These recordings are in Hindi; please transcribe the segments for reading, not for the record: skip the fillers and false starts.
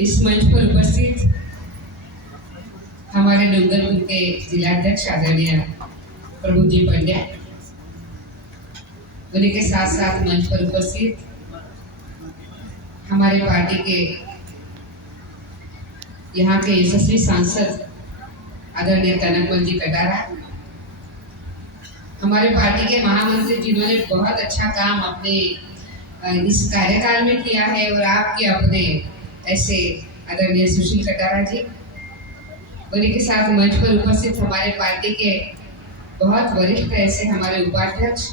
इस मंच पर उपस्थित हमारे डूंगरपुर के जिलाध्यक्ष आदरणीय प्रभुजी पंड्या, उन्हीं के साथ साथ मंच पर उपस्थित हमारे पार्टी के यहाँ के यशस्वी सांसद आदरणीय कनकमल जी कटारा, हमारे पार्टी के महामंत्री जिन्होंने बहुत अच्छा काम अपने इस कार्यकाल में किया है, और आपके अपने ऐसे आदरणीय सुशील कटारा जी, उन्हीं के साथ मंच पर उपस्थित हमारे पार्टी के बहुत वरिष्ठ ऐसे हमारे उपाध्यक्ष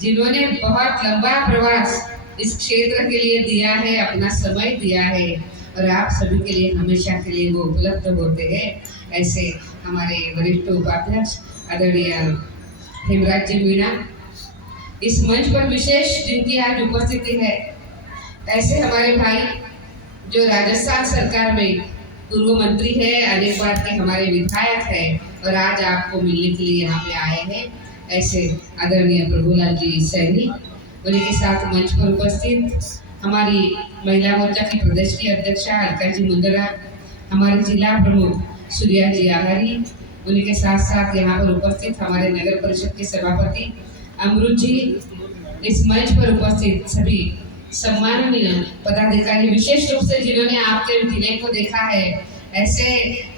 जिन्होंने बहुत लंबा प्रवास इस क्षेत्र के लिए दिया है, अपना समय दिया है, और आप सभी के लिए हमेशा के लिए वो उपलब्ध होते हैं, ऐसे हमारे वरिष्ठ उपाध्यक्ष आदरणीय हेमराज जी मीणा। इस मंच पर विशेष जिनकी आज उपस्थिति है, ऐसे हमारे भाई जो राजस्थान सरकार में पूर्व मंत्री है, अनेक बार के हमारे विधायक है, और आज आपको मिलने के लिए यहाँ पे आए हैं, ऐसे आदरणीय प्रभुलाल जी सैनी। उन्हीं के साथ मंच पर उपस्थित हमारी महिला मोर्चा की प्रदेश की अध्यक्षा अलका जी मुंदरा, हमारे जिला प्रमुख सूर्या जी आहारी, उन्हीं के साथ साथ यहाँ पर उपस्थित हमारे नगर परिषद के सभापति अमृत जी, इस मंच पर उपस्थित सभी सम्माननीय पदाधिकारी, विशेष रूप से जिन्होंने आपके जिले को देखा है, ऐसे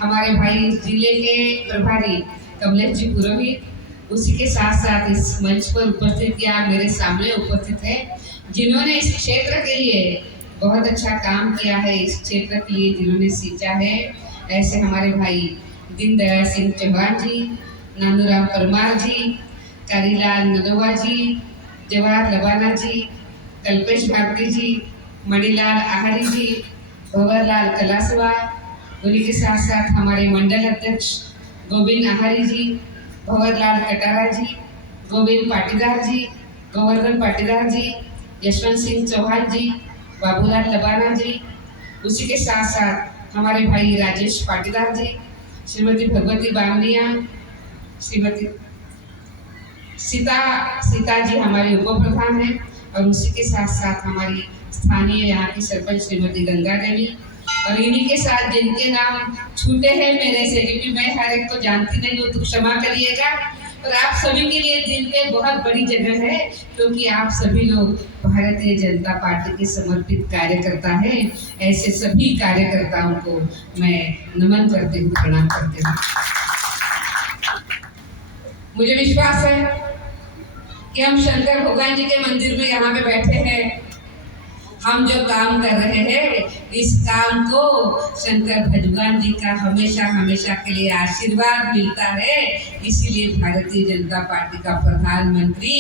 हमारे भाई जिले के प्रभारी कमलेश जी पुरोहित, उसी के साथ साथ इस मंच पर उपस्थित या मेरे सामने उपस्थित है जिन्होंने इस क्षेत्र के लिए बहुत अच्छा काम किया है, इस क्षेत्र के लिए जिन्होंने सींचा है, ऐसे हमारे भाई दीनदयाल सिंह चौहान जी, नानूराम परमार जी, कारीलाल नदोवा जी, जवाहर लवाना जी, कल्पेश भारती जी, मणिलाल आहारी जी, भंवरलाल कलासवा, उन्हीं के साथ साथ हमारे मंडल अध्यक्ष गोविंद आहारी जी, भंवरलाल कटारा जी, गोविंद पाटीदार जी, गोवर्धन पाटीदार जी, यशवंत सिंह चौहान जी, बाबूलाल लबाना जी, उसी के साथ साथ हमारे भाई राजेश पाटीदार जी, श्रीमती भगवती बामनिया, श्रीमती सीता जी हमारी उप प्रधान है, और उसी के साथ साथ हमारी स्थानीय यहाँ की सरपंच श्रीमती गंगा देवी, और इन्हीं के साथ जिनके नाम छूटे हैं मेरे से, क्योंकि मैं हर एक को जानती नहीं हूँ, तो क्षमा करिएगा, और आप सभी के लिए दिल पे बहुत बड़ी जगह है, क्योंकि आप सभी लोग भारतीय जनता पार्टी के समर्पित कार्यकर्ता हैं। ऐसे सभी कार्यकर्ताओं को मैं नमन करती हूँ, प्रणाम करती हूँ। मुझे विश्वास है कि हम शंकर भगवान जी के मंदिर में यहाँ पे बैठे हैं, हम जो काम कर रहे हैं, इस काम को शंकर भगवान जी का हमेशा हमेशा के लिए आशीर्वाद मिलता है। इसीलिए भारतीय जनता पार्टी का प्रधानमंत्री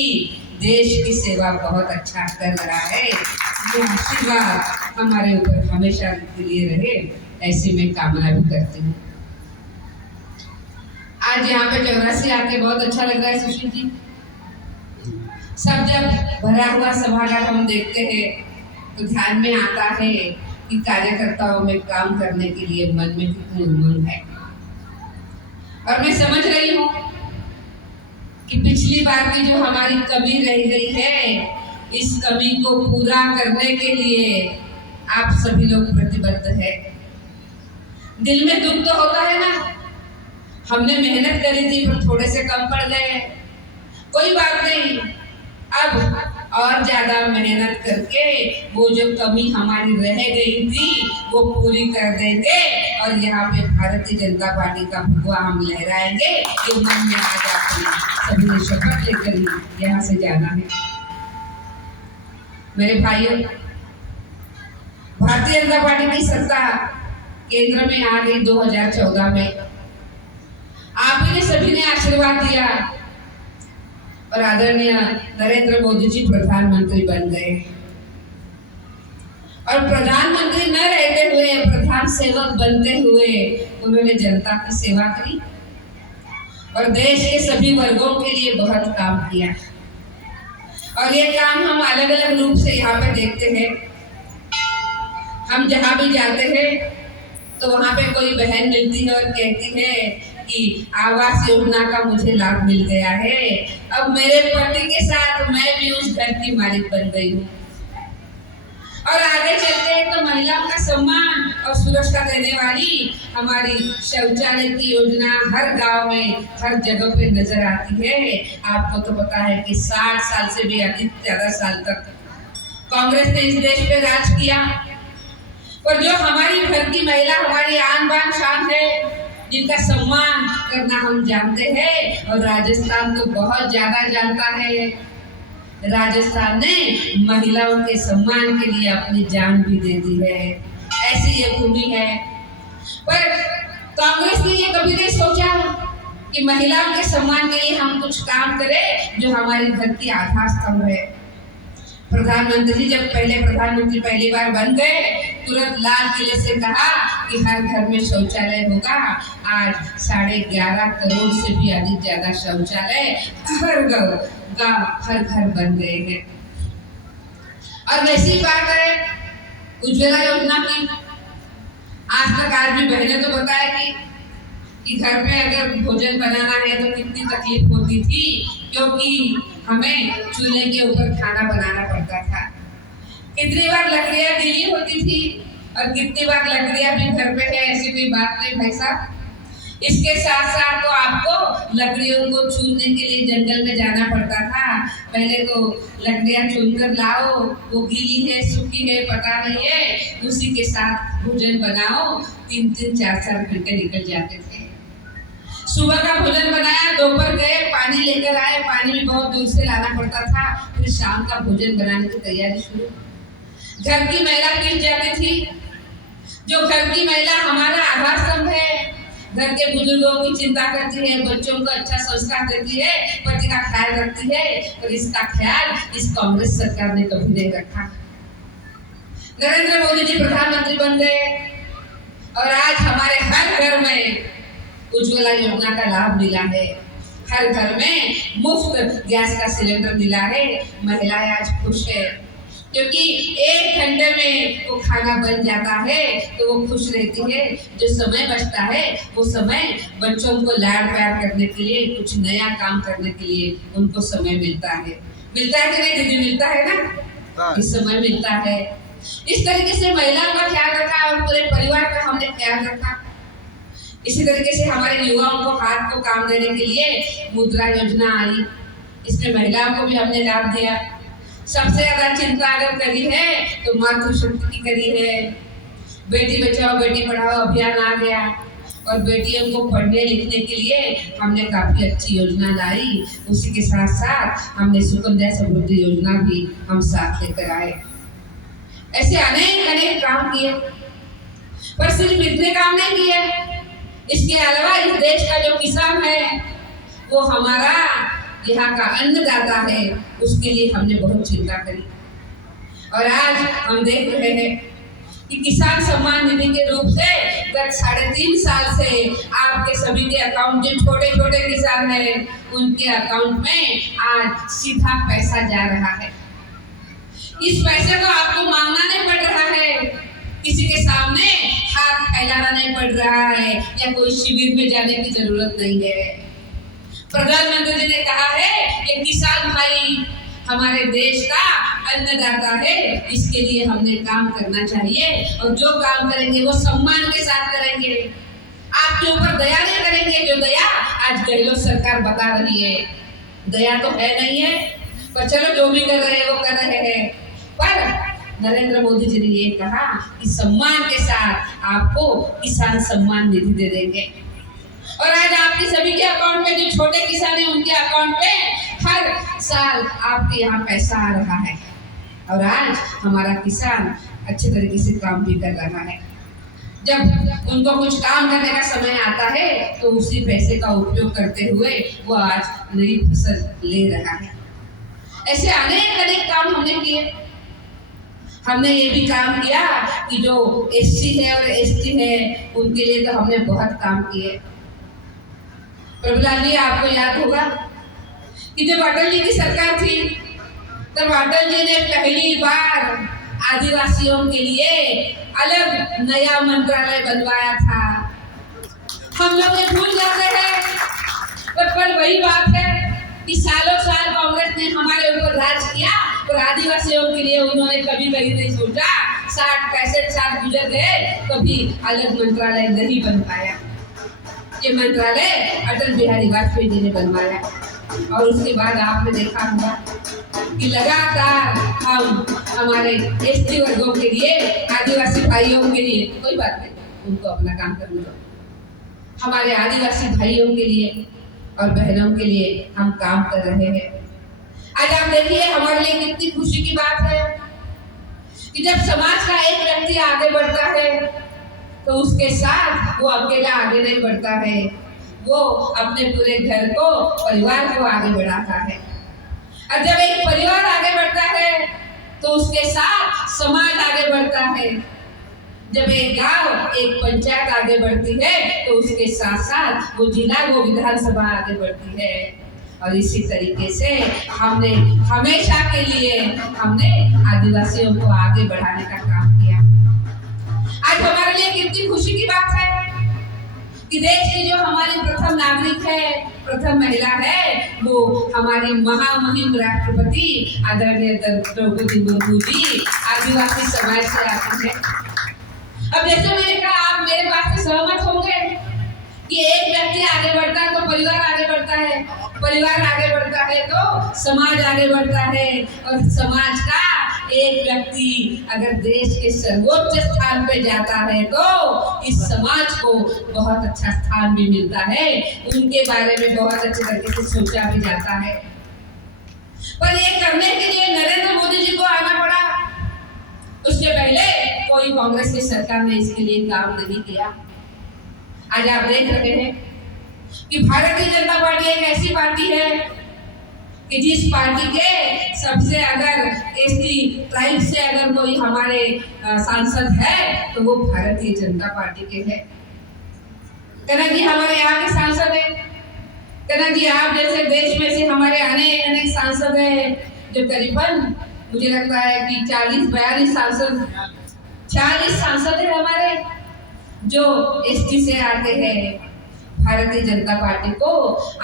देश की सेवा बहुत अच्छा कर रहा है, ये आशीर्वाद हमारे ऊपर हमेशा के लिए रहे, ऐसी मैं कामना भी करती हूँ। आज यहाँ पे 84 आके बहुत अच्छा लग रहा है सुशील जी। सब जब भरा हुआ सभागार हम देखते हैं तो ध्यान में आता है कि कार्यकर्ताओं में काम करने के लिए मन में कितनी उमंग है, और मैं समझ रही हूँ कि पिछली बार की जो हमारी कमी रह गई है, इस कमी को पूरा करने के लिए आप सभी लोग प्रतिबद्ध है। दिल में दुख तो होता है ना, हमने मेहनत करी थी पर थोड़े से कम पड़ गए, कोई बात नहीं, अब और ज्यादा मेहनत करके वो जो कमी हमारी रह गई थी वो पूरी कर देंगे, और यहाँ पे भारतीय जनता पार्टी का भगवा हम लहराएंगे। ये मन में आ जाती है, सभी ने शपथ लेकर यहाँ से जाना है। मेरे भाइयों, भारतीय जनता पार्टी की सत्ता केंद्र में आ गई 2014 में, आप ही ने सभी ने आशीर्वाद दिया, और आदरणीय नरेंद्र मोदी जी प्रधानमंत्री बन गए, और प्रधानमंत्री न रहते हुए प्रधान सेवक बनते हुए उन्होंने जनता की सेवा की और देश के सभी वर्गों के लिए बहुत काम किया। और ये काम हम अलग अलग रूप से यहाँ पे देखते हैं। हम जहाँ भी जाते हैं तो वहाँ पे कोई बहन मिलती है और कहती है कि आवास योजना का मुझे लाभ मिल गया है, अब मेरे पति के साथ मैं भी उस घर की मालिक बन गई हूँ। और आगे चलते हैं तो महिलाओं का सम्मान और सुरक्षा देने वाली हमारी शौचालय की योजना हर गांव में हर जगह पे नजर आती है। आपको तो पता है कि 60 साल से भी अधिक ज्यादा साल तक कांग्रेस ने इस देश पे राज किया, पर जो हमारी घर की महिला हमारी आन बान शान है, जिनका सम्मान करना हम जानते हैं और राजस्थान तो बहुत ज्यादा जानता है। राजस्थान ने महिलाओं के सम्मान के लिए अपनी जान भी दे दी है, ऐसी ये भूमि है। पर कांग्रेस ने ये कभी नहीं सोचा कि महिलाओं के सम्मान के लिए हम कुछ काम करें जो हमारे घर की आधार स्तंभ है। प्रधानमंत्री जब प्रधानमंत्री पहली बार बन गए, तुरंत लाल किले से कहा कि हर घर में शौचालय होगा। आज 11.5 करोड़ से भी अधिक ज्यादा शौचालय हर घर बन गए हैं। और वैसी बात करें उज्ज्वला योजना की, आज तक आदमी बहने तो बताया कि घर में अगर भोजन बनाना है तो कितनी तकलीफ होती थी, क्योंकि हमें चूल्हे के ऊपर खाना बनाना पड़ता था। कितनी बार लकड़ियां गीली होती थी और कितनी बार लकड़ियां भी घर पे है, ऐसी कोई बात नहीं भाई साहब। इसके साथ साथ तो आपको लकड़ियों को चुनने के लिए जंगल में जाना पड़ता था। पहले तो लकड़ियां चुनकर लाओ, वो गीली है सूखी है पता नहीं है, उसी के साथ भोजन बनाओ। 3-3 4-4 घंटे निकल जाते थे। सुबह का भोजन बनाया, दोपहर गए पानी लेकर आए, पानी भी बहुत दूर से लाना पड़ता था। फिर शाम का भोजन बनाने की तैयारी शुरू। घर की महिला पिस जाती थी। जो घर की महिला हमारा आधार स्तंभ है, घर के बुजुर्गों की चिंता करती है, बच्चों को अच्छा संस्कार देती है, पति का ख्याल रखती है, और इसका ख्याल इस कांग्रेस सरकार ने कभी नहीं रखा। नरेंद्र मोदी जी प्रधानमंत्री बन गए और आज हमारे हर घर में उज्ज्वला योजना का लाभ मिला है। हर घर में मुफ्त गैस का सिलेंडर मिला है। महिलाएं आज खुश है, क्योंकि 1 घंटे में वो खाना बन जाता है तो वो खुश रहती है। जो समय बचता है वो समय बच्चों को लाड प्यार करने के लिए, कुछ नया काम करने के लिए उनको समय मिलता है। मिलता है कि नहीं दीदी? मिलता है ना, इस समय मिलता है। इस तरीके से महिलाओं का ख्याल रखा और पूरे परिवार का हमने ख्याल रखा। इसी तरीके से हमारे युवाओं को हाथ को काम देने के लिए मुद्रा योजना आई, इसमें महिलाओं को भी हमने लाभ दिया। सबसे ज्यादा चिंता अगर करी है तो मातृशक्ति की करी है। बेटी बचाओ बेटी पढ़ाओ अभियान आ गया और बेटियों को पढ़ने लिखने के लिए हमने काफी अच्छी योजना लाई। उसी के साथ साथ हमने सुकन्या समृद्धि योजना भी हम साथ लेकर आए। ऐसे अनेक काम किए, पर सिर्फ इतने काम नहीं किए। इसके अलावा इस देश का जो किसान है वो हमारा यहाँ का अन्नदाता है, उसके लिए हमने बहुत चिंता करी। और आज हम देख रहे हैं कि किसान सम्मान निधि के रूप से गत 3.5 साल से आपके सभी के अकाउंट, जो छोटे छोटे किसान हैं उनके अकाउंट में आज सीधा पैसा जा रहा है। इस पैसे को आपको मांगना नहीं पड़ रहा है, किसी के सामने हाथ फैलाना नहीं पड़ रहा है, या कोई शिविर में जाने की जरूरत नहीं है। प्रधानमंत्री जी ने कहा है कि किसान भाई हमारे देश का अन्नदाता है, इसके लिए हमने काम करना चाहिए और जो काम करेंगे वो सम्मान के साथ करेंगे। आपके ऊपर दया नहीं करेंगे, जो दया आज गहलोत सरकार बता रही है। दया तो है नहीं है, पर चलो जो भी कर रहे हैं वो कर रहे हैं। पर नरेंद्र मोदी जी ने ये कहा कि सम्मान के साथ आपको किसान सम्मान निधि दे देंगे। और आज आपके सभी के अकाउंट में, जो छोटे किसान हैं उनके अकाउंट में हर साल आपके यहाँ पैसा आ रहा है। और आज हमारा किसान अच्छे तरीके से काम भी कर रहा है। जब उनको कुछ काम करने का समय आता है तो उसी पैसे का उपयोग करते हुए वो आज नई फसल ले रहा है। ऐसे अनेक काम हमने किए। हमने ये भी काम किया कि जो SC है और ST है उनके लिए तो हमने बहुत काम किए। प्रभुलाल जी, आपको याद होगा कि जब अटल जी की सरकार थी तब अटल जी ने पहली बार आदिवासियों के लिए अलग नया मंत्रालय बनवाया था। हम लोग ये भूल जाते हैं, पर वही बात है कि सालों कांग्रेस ने हमारे ऊपर राज किया और आदिवासियों के लिए उन्होंने कभी नहीं सोचा 60-65 साल गुजर गए, कभी अलग मंत्रालय नहीं बन पाया। ये मंत्रालय अटल बिहारी वाजपेयी जी ने बनवाया। और उसके बाद आपने देखा होगा कि लगातार हम हमारे एसटी वर्गों के लिए, आदिवासी भाइयों के लिए, कोई बात नहीं, उनको अपना काम करने दो, हमारे आदिवासी भाइयों के लिए और बहनों के लिए हम काम कर रहे हैं। आज आप देखिए, हमारे लिए कितनी खुशी की बात है कि जब समाज का एक व्यक्ति आगे बढ़ता है तो उसके साथ वो अकेला आगे नहीं बढ़ता है, वो अपने पूरे घर को, परिवार को आगे बढ़ाता है। और जब एक परिवार आगे बढ़ता है तो उसके साथ समाज आगे बढ़ता है। जब एक गांव, एक पंचायत आगे बढ़ती है तो उसके साथ साथ वो जिला, वो विधानसभा आगे बढ़ती है। और इसी तरीके से हमने हमेशा के लिए हमने आदिवासियों को आगे बढ़ाने का काम किया। आज हमारे लिए कितनी खुशी की बात है कि देश की जो हमारी प्रथम नागरिक है, प्रथम महिला है, वो हमारी महामहिम राष्ट्रपति आदरणीय द्रौपदी मुर्मू जी आदिवासी समाज से आती है। अब जैसे मैंने कहा, आप मेरे बात से सहमत होंगे कि एक व्यक्ति आगे बढ़ता है तो परिवार आगे बढ़ता है, परिवार आगे बढ़ता है तो समाज आगे बढ़ता है, और समाज का एक व्यक्ति अगर देश के सर्वोच्च स्थान पे जाता है तो इस समाज को बहुत अच्छा स्थान भी मिलता है, उनके बारे में बहुत अच्छे तरीके से सोचा भी जाता है। पर ये करने के लिए नरेंद्र मोदी जी को आना पड़ा। उसके पहले कोई कांग्रेस की सरकार ने इसके लिए काम नहीं किया। आज आप देख रहे हैं कि भारतीय जनता पार्टी एक ऐसी पार्टी है कि जिस पार्टी के सबसे, अगर एसटी ट्राइब से अगर कोई हमारे सांसद है तो वो भारतीय जनता पार्टी के हैं। कन्ना जी हमारे यहाँ के सांसद है। कन्ना जी, आप जैसे देश में से हमारे अनेक सांसद है, जो करीबन मुझे लगता है कि 40-42 सांसद, 40 सांसद है हमारे जो एसटी से आते हैं। भारतीय जनता पार्टी को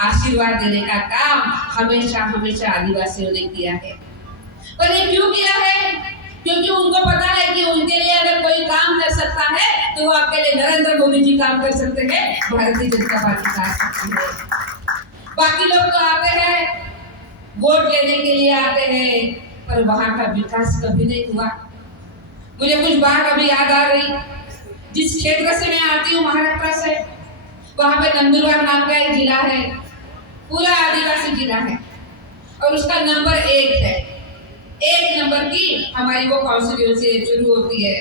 आशीर्वाद देने का काम हमेशा हमेशा आदिवासियों ने किया है। पर ये क्यों किया है? क्योंकि उनको पता है कि उनके लिए अगर कोई काम कर सकता है तो वो अकेले नरेंद्र मोदी जी काम कर सकते हैं, भारतीय जनता पार्टी कर सकती है। बाकी लोग तो आते हैं, वोट लेने के लिए आते हैं, पर वहां का विकास कभी नहीं हुआ। मुझे कुछ बात अभी याद आ रही, जिस क्षेत्र से मैं आती हूँ, महाराष्ट्र से, वहां पे नंदुरबार नाम का एक जिला है, पूरा आदिवासी जिला है, और उसका नंबर 1 है। 1 नंबर की हमारी वो कॉन्स्टिट्यूएंसी शुरू होती है।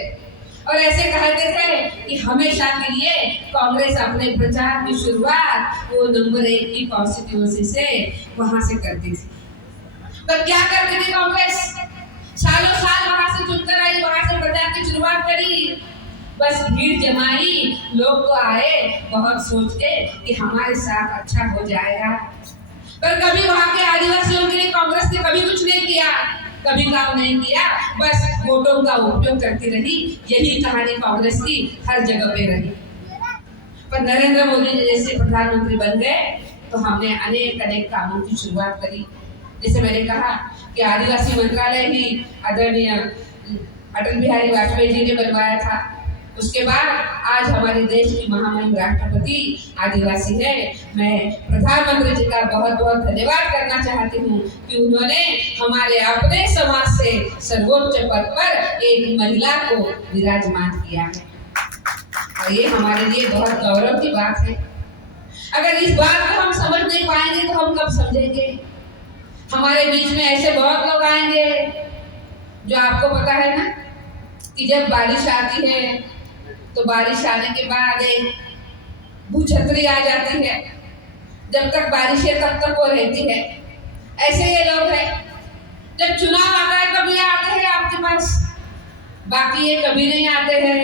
और ऐसे कहते थे कि हमेशा के लिए कांग्रेस अपने प्रचार की शुरुआत वो नंबर 1 की कॉन्स्टिट्यूएंसी से वहां से करती थी। तो क्या करती थी कांग्रेस? सालों साल वहां से चुनकर आई, वहां से प्रचार की शुरुआत करी, बस भीड़ जमाई, लोग तो आए बहुत सोच के कि हमारे साथ अच्छा हो जाएगा। पर कभी वहां के आदिवासियों के लिए कांग्रेस ने कभी कुछ नहीं किया, कभी काम नहीं किया, बस वोटों का उपयोग करती रही। यही कहानी कांग्रेस की हर जगह पे रही। पर नरेंद्र मोदी जी जैसे प्रधानमंत्री बन गए तो हमने अनेक कामों की शुरुआत करी। जैसे मैंने कहा कि आदिवासी मंत्रालय ही आदरणीय अटल बिहारी वाजपेयी जी ने बनवाया था। उसके बाद आज हमारे देश की महामहिम राष्ट्रपति आदिवासी है। मैं प्रधानमंत्री जी का बहुत बहुत धन्यवाद करना चाहती हूँ कि उन्होंने हमारे अपने समाज से सर्वोच्च पद पर एक महिला को विराजमान किया है, और ये हमारे लिए बहुत गौरव की बात है। अगर इस बात को हम समझ नहीं पाएंगे तो हम कब समझेंगे? हमारे बीच में ऐसे बहुत लोग आएंगे जो, आपको पता है ना कि जब बारिश आती है तो बारिश आने के बाद एक भूछत्री आ जाती है, जब तक बारिश है तब तक वो रहती है। ऐसे ये लोग हैं, जब चुनाव आता है कभी आते हैं आपके पास, बाकी ये कभी नहीं आते हैं।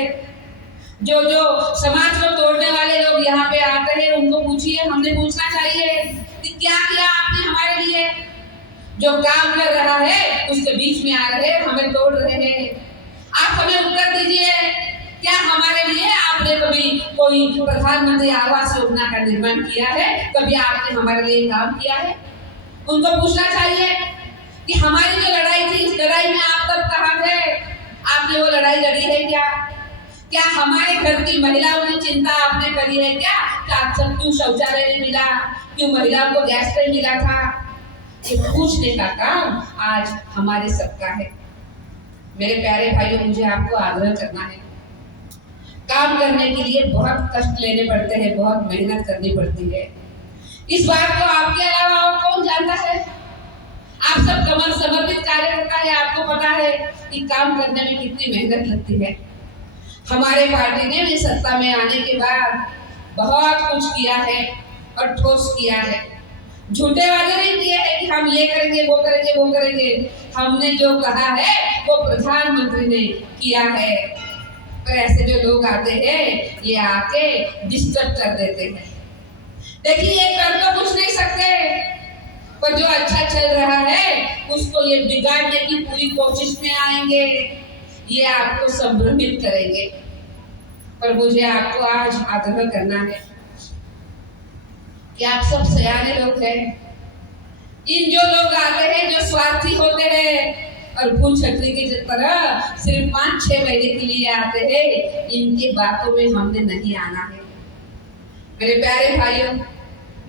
जो समाज को तोड़ने वाले लोग यहाँ पे आते हैं, उनको पूछिए, हमने पूछना चाहिए कि क्या किया आपने हमारे लिए? जो काम कर रहा है उसके बीच में आ रहे, हमें तोड़ रहे हैं। आप हमें उत्तर दीजिए, क्या हमारे लिए आपने कभी कोई प्रधानमंत्री आवास योजना का निर्माण किया है? कभी आपने हमारे लिए काम किया है? उनको पूछना चाहिए कि हमारी जो लड़ाई थी, इस लड़ाई में आप तब कहाँ थे? आपने वो लड़ाई लड़ी है क्या? क्या हमारे घर की महिलाओं की चिंता आपने करी है क्या? आप सब क्यों शौचालय नहीं मिला, क्यों महिलाओं को गैस नहीं मिला था? ये पूछने का काम आज हमारे सबका है। मेरे प्यारे भाइयों, मुझे आपको आग्रह करना है, काम करने के लिए बहुत कष्ट लेने पड़ते हैं, बहुत मेहनत करनी पड़ती है। इस बात को आपके अलावा और कौन जानता है? आप सब कमर समर्पित कार्यकर्ता है, आपको पता है कि काम करने में कितनी मेहनत लगती है। हमारे पार्टी ने भी सत्ता में आने के बाद बहुत कुछ किया है और ठोस किया है। झूठे वादे नहीं किए हैं कि हम ये करेंगे, वो करेंगे, वो करेंगे। हमने जो कहा है वो प्रधानमंत्री ने किया है। पर ऐसे जो लोग आते हैं ये आके डिस्टर्ब कर देते हैं। देखिए, ये कर तो कुछ नहीं सकते, पर जो अच्छा चल रहा है उसको ये बिगाड़ने की पूरी कोशिश में आएंगे, ये आपको संभ्रमित करेंगे। पर मुझे आपको आज आग्रह करना है कि आप सब सयाने लोग हैं। इन जो लोग आते हैं, जो स्वार्थी होते हैं और फूल छतरी की तरह सिर्फ 5-6 महीने के लिए आते हैं, इनकी बातों में हमने नहीं आना है। मेरे प्यारे भाइयों,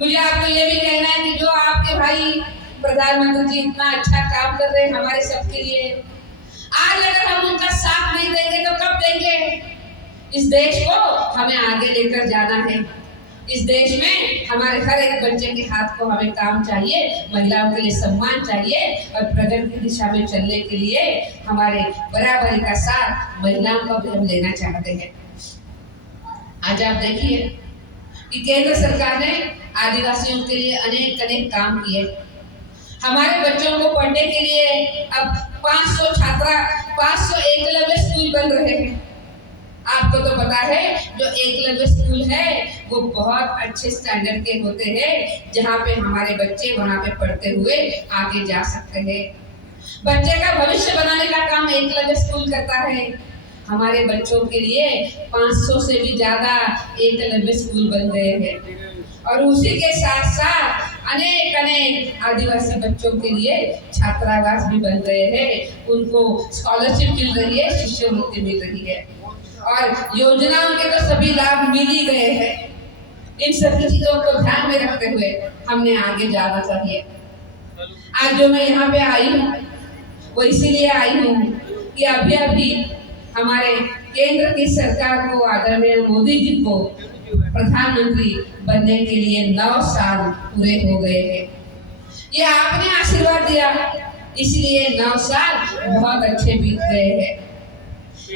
मुझे आपको ये भी कहना है कि जो आपके भाई प्रधानमंत्री जी इतना अच्छा काम कर रहे हैं हमारे सबके लिए, आज अगर हम उनका साथ नहीं देंगे तो कब देंगे? इस देश को हमें आगे लेकर जाना है। इस देश में हमारे हर एक बच्चे के हाथ को हमें काम चाहिए, महिलाओं के लिए सम्मान चाहिए और प्रगति की दिशा में चलने के लिए हमारे बराबरी का साथ महिलाओं को भी हम लेना चाहते हैं। आज आप देखिए कि केंद्र सरकार ने आदिवासियों के लिए अनेक काम किए। हमारे बच्चों को पढ़ने के लिए अब 500 एकलव्य स्कूल बन रहे हैं। आपको तो पता है जो एकलव्य स्कूल है वो बहुत अच्छे स्टैंडर्ड के होते हैं, जहाँ पे हमारे बच्चे वहाँ पे पढ़ते हुए आगे जा सकते हैं। बच्चे का भविष्य बनाने का काम एकलव्य स्कूल करता है। हमारे बच्चों के लिए 500 से भी ज्यादा एकलव्य स्कूल बन गए हैं और उसी के साथ साथ अनेक आदिवासी बच्चों के लिए छात्रावास भी बन गए हैं। उनको स्कॉलरशिप मिल रही है, शिष्यवृत्ति मिल रही है और योजनाओं के तो सभी लाभ मिल ही गए हैं। इन सभी चीजों को ध्यान में रखते हुए हमने आगे जाना चाहिए। आज जो मैं यहाँ पे आई हूँ वो इसीलिए आई हूँ कि अभी हमारे केंद्र की सरकार को, आदरणीय मोदी जी को प्रधानमंत्री बनने के लिए 9 साल पूरे हो गए हैं। ये आपने आशीर्वाद दिया, इसलिए 9 साल बहुत अच्छे बीत गए हैं।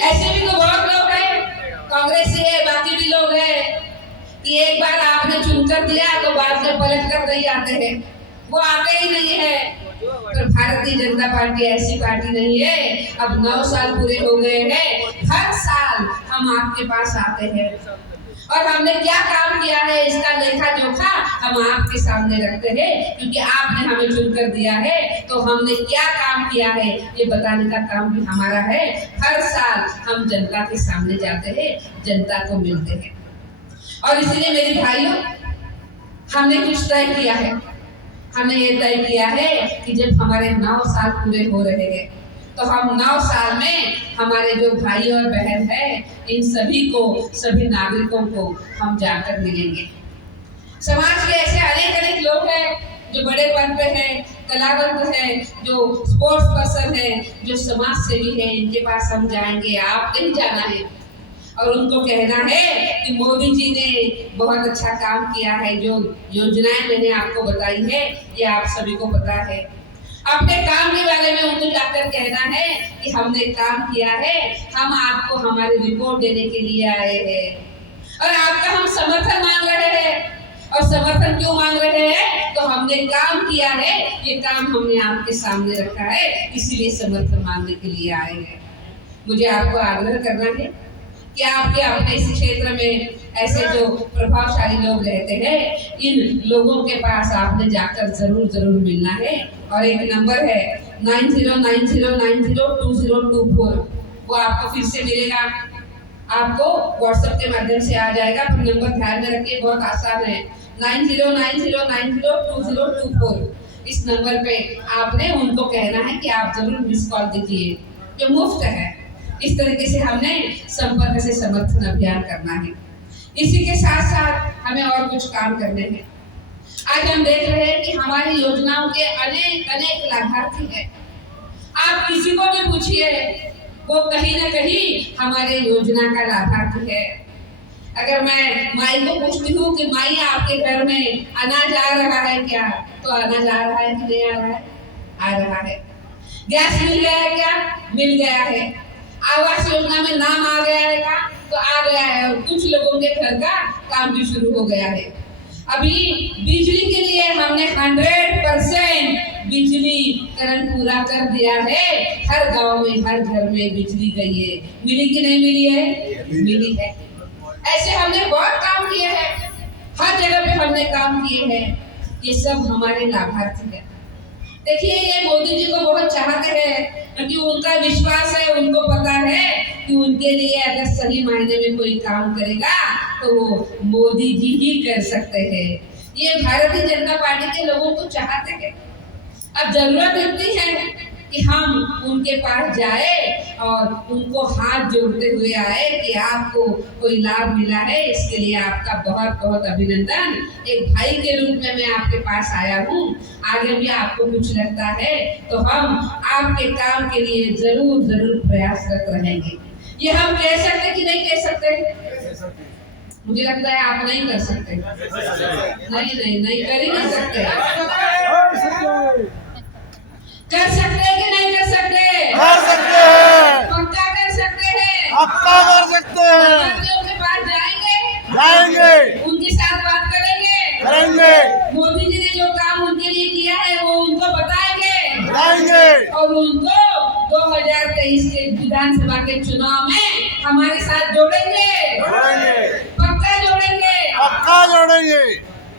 ऐसे भी तो बहुत लोग हैं, कांग्रेसी है, बाकी भी लोग हैं कि एक बार आपने चुनकर दिया तो बाद में पलट कर नहीं आते हैं, वो आते ही नहीं है। तो भारतीय जनता पार्टी ऐसी पार्टी नहीं है। अब 9 साल पूरे हो गए हैं, हर साल हम आपके पास आते हैं और हमने क्या काम किया है इसका लेखा जोखा हम आपके सामने रखते हैं, क्योंकि आपने हमें चुनकर दिया है। तो हमने क्या काम किया है ये बताने का काम भी हमारा है। हर साल हम जनता के सामने जाते हैं, जनता को मिलते हैं और इसलिए मेरे भाइयों, हमने कुछ तय किया है। हमने ये तय किया है कि जब हमारे 9 साल पूरे हो रहे हैं तो हम 9 साल में हमारे जो भाई और बहन है इन सभी को, सभी नागरिकों को हम जाकर मिलेंगे। समाज के ऐसे अनेक लोग हैं जो बड़े पद पे हैं, कलावंत हैं, जो स्पोर्ट्स पर्सन हैं, जो समाज सेवी हैं, इनके पास हम जाएंगे। आप नहीं जाना है और उनको कहना है कि मोदी जी ने बहुत अच्छा काम किया है। जो योजनाएं मैंने आपको बताई है ये आप सभी को पता है। अपने काम के बारे में उनको जाकर कहना है कि हमने काम किया है, हम आपको हमारी रिपोर्ट देने के लिए आए हैं और आपका हम समर्थन मांग रहे हैं। और समर्थन क्यों मांग रहे हैं? तो हमने काम किया है, ये काम हमने आपके सामने रखा है, इसीलिए समर्थन मांगने के लिए आए हैं। मुझे आपको आग्रह करना है कि आपके अपने इस क्षेत्र में ऐसे जो प्रभावशाली लोग रहते हैं, इन लोगों के पास आपने जाकर जरूर मिलना है। और एक नंबर है 9090902024, वो आपको फिर से मिलेगा, आपको व्हाट्सएप के माध्यम से आ जाएगा। तो नंबर ध्यान में रखिए, बहुत आसान है, 9090902024। इस नंबर पे आपने उनको कहना है कि आप जरूर मिस कॉल दीजिए, जो मुफ्त है। इस तरीके से हमने संपर्क से समर्थन अभियान करना है। इसी के साथ साथ हमें और कुछ काम करने हैं। आज हम देख रहे हैं कि हमारी योजनाओं के अनेक अनेक लाभार्थी हैं। आप किसी को भी पूछिए, वो कहीं ना कहीं हमारे योजना का लाभार्थी है। अगर मैं माई को पूछती हूँ कि माई आपके घर में अनाज आ रहा है क्या, तो अनाज आ रहा है कि नहीं आ रहा है? आ रहा है। गैस मिल गया है क्या? मिल गया है। आवास योजना में नाम आ गया है क्या? तो आ गया है। और कुछ लोगों के घर का काम भी शुरू हो गया है। अभी बिजली के लिए हमने 100% बिजलीकरण पूरा कर दिया है। हर गांव में, हर घर में बिजली गई है। मिली कि नहीं मिली है? मिली है। ऐसे हमने बहुत काम किए हैं, हर जगह पे हमने काम किए हैं। ये सब हमारे लाभार्थी हैं। देखिए, ये मोदी जी को बहुत चाहते हैं, क्योंकि उनका विश्वास है, उनको पता है कि उनके लिए अगर सही मायने में कोई काम करेगा तो वो मोदी जी ही कर सकते हैं। ये भारतीय जनता पार्टी के लोगों को चाहते हैं। अब जरूरत इतनी है कि हम उनके पास जाए और उनको हाथ जोड़ते हुए आए कि आपको कोई लाभ मिला है, इसके लिए आपका बहुत बहुत अभिनंदन। एक भाई के रूप में मैं आपके पास आया हूँ। आगे भी आपको कुछ लगता है तो हम आपके काम के लिए जरूर जरूर प्रयासरत रहेंगे। ये हम कह सकते कि नहीं कह सकते? मुझे लगता है आप नहीं कर सकते। नहीं कर ही नहीं सकते। कर सकते हैं कि नहीं कर सकते? कर सकते हैं। पक्का कर सकते हैं। पक्का कर सकते हैं। उनके पास जाएंगे, जाएंगे, उनके साथ बात करेंगे, करेंगे। मोदी जी ने जो काम उनके लिए किया है वो उनको बताएंगे, बताएंगे और उनको 2023 के विधानसभा के चुनाव में हमारे साथ जोड़ेंगे। पक्का जोड़ेंगे। पक्का जोड़ेंगे।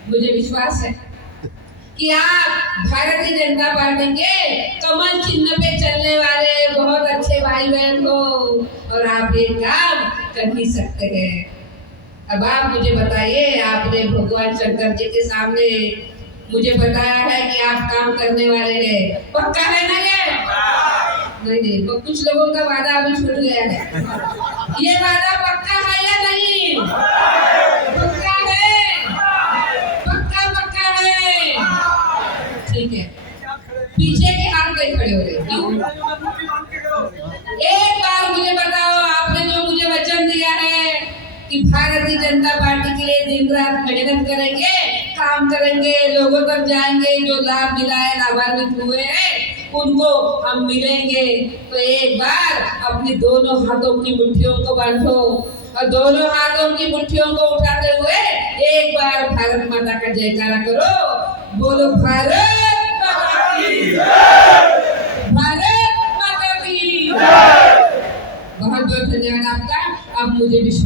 मुझे विश्वास है कि आप भारतीय जनता पार्टी के कमल चिन्ह पे चलने वाले बहुत अच्छे भाई बहन हो, और आप ये काम कर ही सकते हैं। अब आप मुझे बताइए, आपने भगवान शंकर जी के सामने मुझे बताया है कि आप काम करने वाले हैं। पक्का है ना ये? नहीं, वो कुछ लोगों का वादा अभी छूट गया है। ये वादा पक्का है या नहीं? पक्का है। पक्का है। ठीक है, पीछे के हाथ पे खड़े हो रहे क्यों? एक बार मुझे बताओ, आपने जो मुझे वचन दिया है कि भारतीय जनता पार्टी के लिए दिन रात मेहनत करेंगे, काम करेंगे, लोगों तक जाएंगे, जो लाभ मिला है, लाभान्वित हुए हैं, उनको हम मिलेंगे, तो एक बार अपनी दोनों हाथों की मुट्ठियों को बांधो और दोनों हाथों की मुट्ठियों को उठाते हुए एक बार भारत माता का जयकारा करो। बोलो भारत माता की जय। भारत माता की जय। बहुत बहुत धन्यवाद आपका। अब मुझे विश्वास